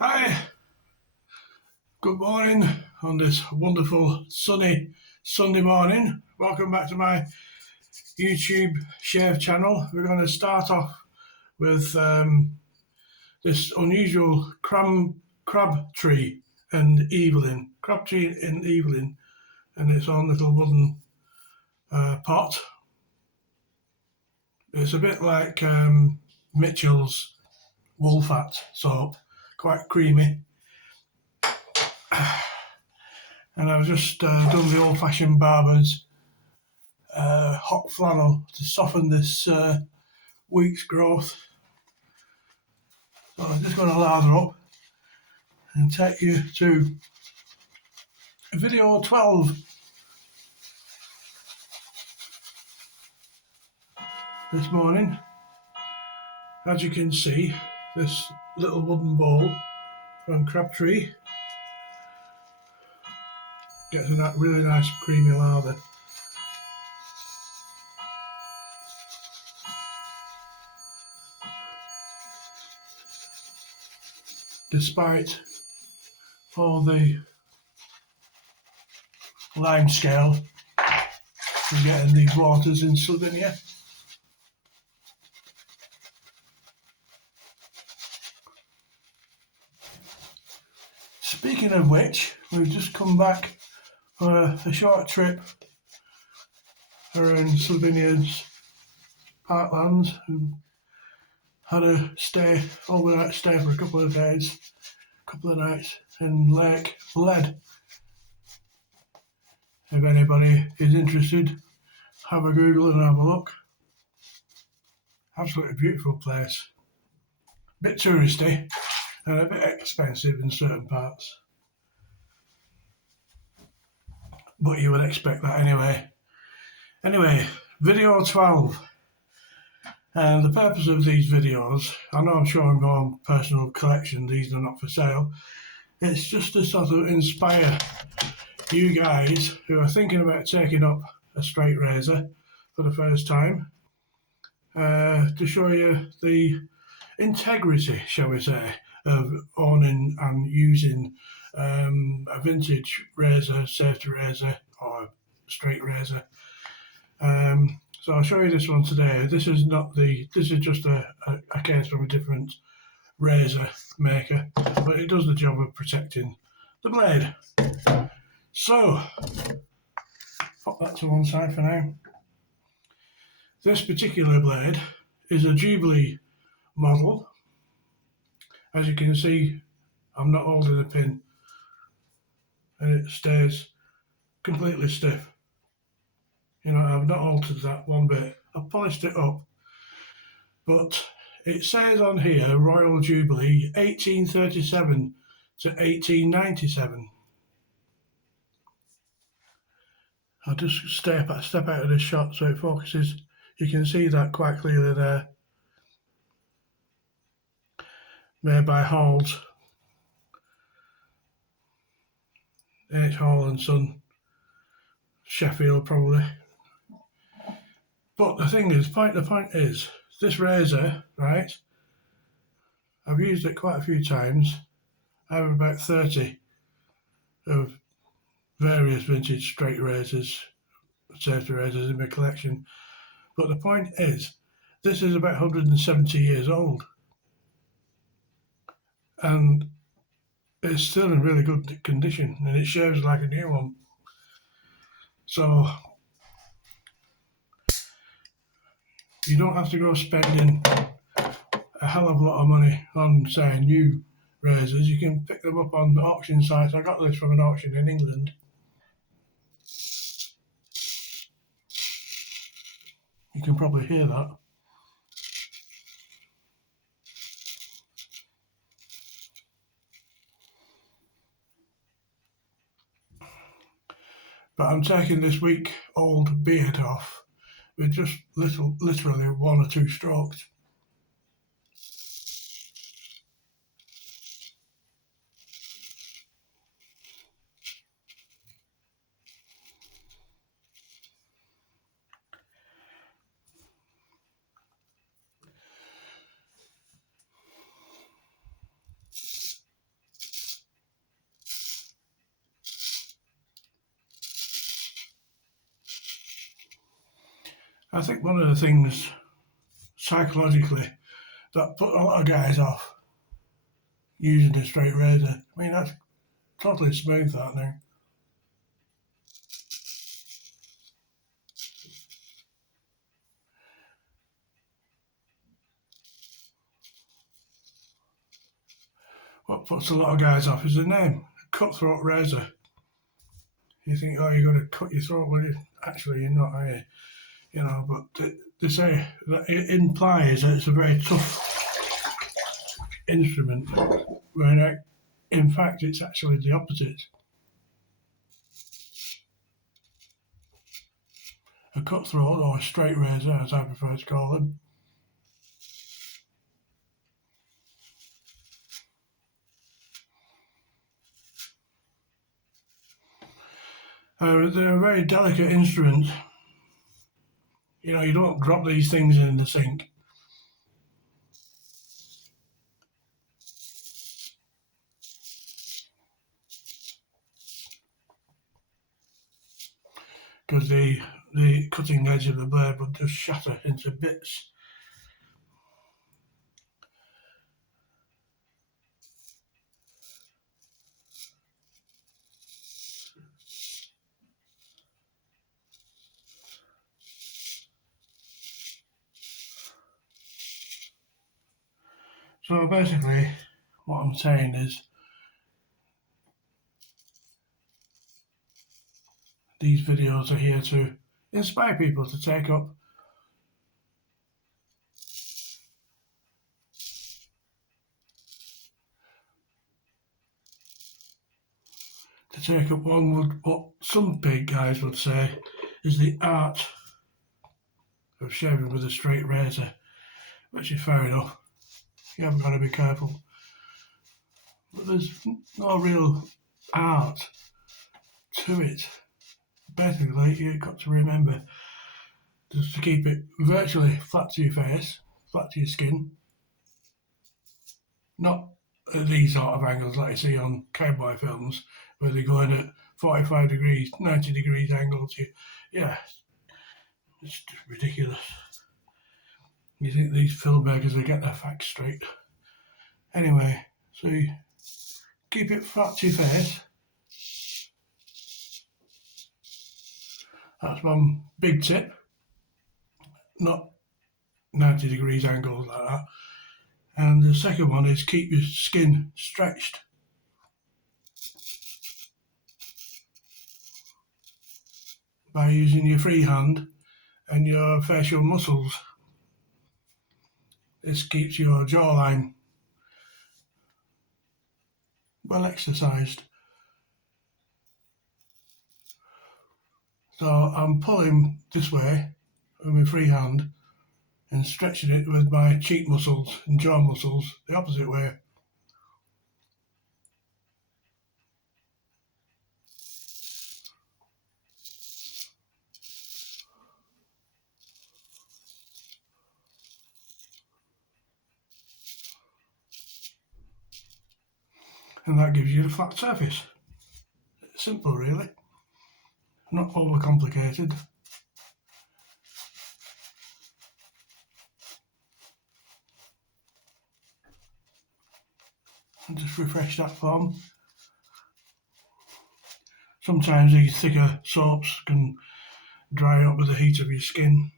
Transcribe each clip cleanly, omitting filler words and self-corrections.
Hi, good morning on this wonderful sunny Sunday morning. Welcome back to my YouTube shave channel. We're going to start off with this unusual crab tree and Evelyn. Crab tree and Evelyn and its own little wooden pot. It's a bit like Mitchell's wool fat soap, quite creamy. And I've just done the old-fashioned barber's hot flannel to soften this week's growth. So I'm just going to lather up and take you to video 12 this morning. As you can see, this little wooden bowl from Crabtree gets a really nice creamy lather. Despite all the lime scale from getting these waters in Slovenia. Speaking of which, we've just come back for a short trip around Slovenia's parklands and had a overnight stay for a couple of days, a couple of nights in Lake Bled. If anybody is interested, have a Google and have a look. Absolutely beautiful place. A bit touristy and a bit expensive in certain parts. But you would expect that anyway. Anyway, video 12. And the purpose of these videos, I know I'm showing my own personal collection, these are not for sale. It's just to sort of inspire you guys who are thinking about taking up a straight razor for the first time, to show you the integrity, shall we say, of owning and using a vintage razor, safety razor, or straight razor. So I'll show you this one today. This is just a case from a different razor maker, but it does the job of protecting the blade. So, pop that to one side for now. This particular blade is a Jubilee model. As you can see, I'm not holding the pin and it stays completely stiff. You know, I've not altered that one bit. I've polished it up, but it says on here Royal Jubilee 1837 to 1897. I'll just step out of this shot so it focuses. You can see that quite clearly there. Made by Halls, H. Hall and Son, Sheffield probably. But the thing is, the point is, this razor, right, I've used it quite a few times. I have about 30 of various vintage straight razors, safety razors in my collection. But the point is, this is about 170 years old. And it's still in really good condition and it shaves like a new one. So you don't have to go spending a hell of a lot of money on, say, new razors. You can pick them up on the auction sites. I got this from an auction in England. You can probably hear that. But I'm taking this week-old beard off with just literally one or two strokes. I think one of the things psychologically that put a lot of guys off using a straight razor. I mean, that's totally smooth, that now. What puts a lot of guys off is the name, cutthroat razor. You think, oh, you're going to cut your throat, well, actually you're not, are you? You know, but they say that it implies that it's a very tough instrument, when in fact it's actually the opposite. A cutthroat, or a straight razor as I prefer to call them, they're a very delicate instrument. You know, you don't drop these things in the sink. Because the cutting edge of the blade would just shatter into bits. So basically, what I'm saying is, these videos are here to inspire people to take up what some big guys would say is the art of shaving with a straight razor, which is fair enough. You haven't got to be careful. But there's no real art to it. Basically, you've got to remember just to keep it virtually flat to your face, flat to your skin. Not at these sort of angles like you see on cowboy films, where they're going at 45 degrees, 90 degrees angles. Yeah, it's just ridiculous. You think these filmmakers will get their facts straight. Anyway, so you keep it flat to your face. That's one big tip. Not 90 degrees angles like that. And the second one is keep your skin stretched. By using your free hand and your facial muscles. This keeps your jawline well exercised. So I'm pulling this way with my free hand and stretching it with my cheek muscles and jaw muscles the opposite way. And that gives you the flat surface. Simple, really. Not overcomplicated. And just refresh that form. Sometimes these thicker soaps can dry up with the heat of your skin.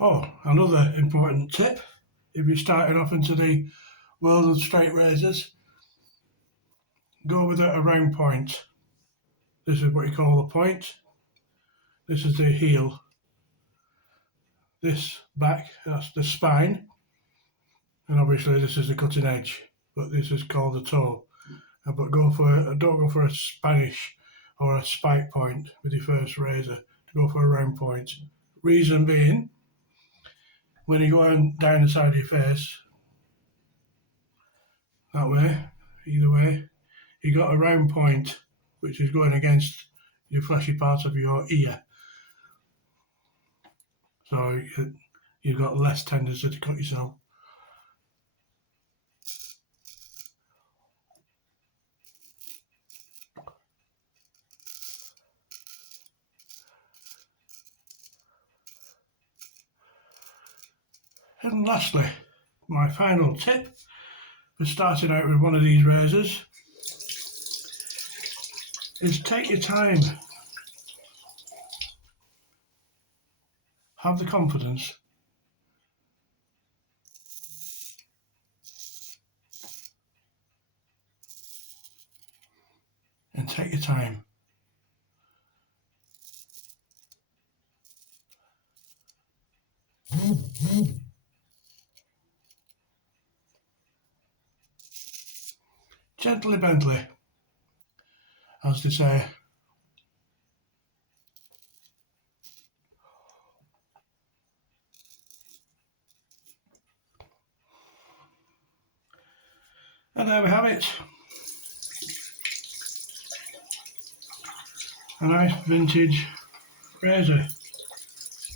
Oh, another important tip, if you're starting off into the world of straight razors, go with a round point. This is what you call the point. This is the heel. This back, that's the spine. and obviously this is the cutting edge, but this is called the toe. But don't go for a Spanish or a spike point with your first razor. Go for a round point. Reason being, when you go down the side of your face, that way, either way, you got a round point which is going against your fleshy parts of your ear. So you've got less tendency to cut yourself. And lastly, my final tip for starting out with one of these razors is take your time. Have the confidence. And take your time. Gently Bentley, as they say. And there we have it. A nice vintage razor.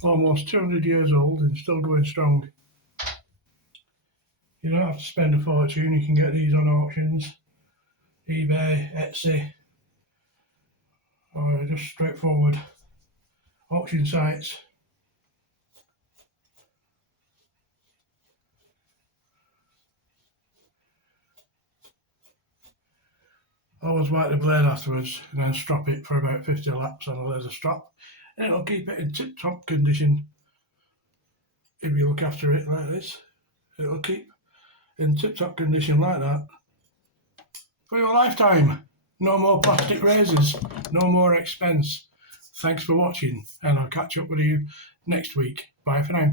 Almost 200 years old and still going strong. You don't have to spend a fortune, you can get these on auctions, eBay, Etsy, or just straightforward auction sites. Always wipe the blade afterwards and then strap it for about 50 laps on a laser strap, and it'll keep it in tip-top condition. If you look after it like this, it'll keep in tip-top condition like that for your lifetime. No more plastic razors, no more expense. Thanks for watching, and I'll catch up with you next week. Bye for now.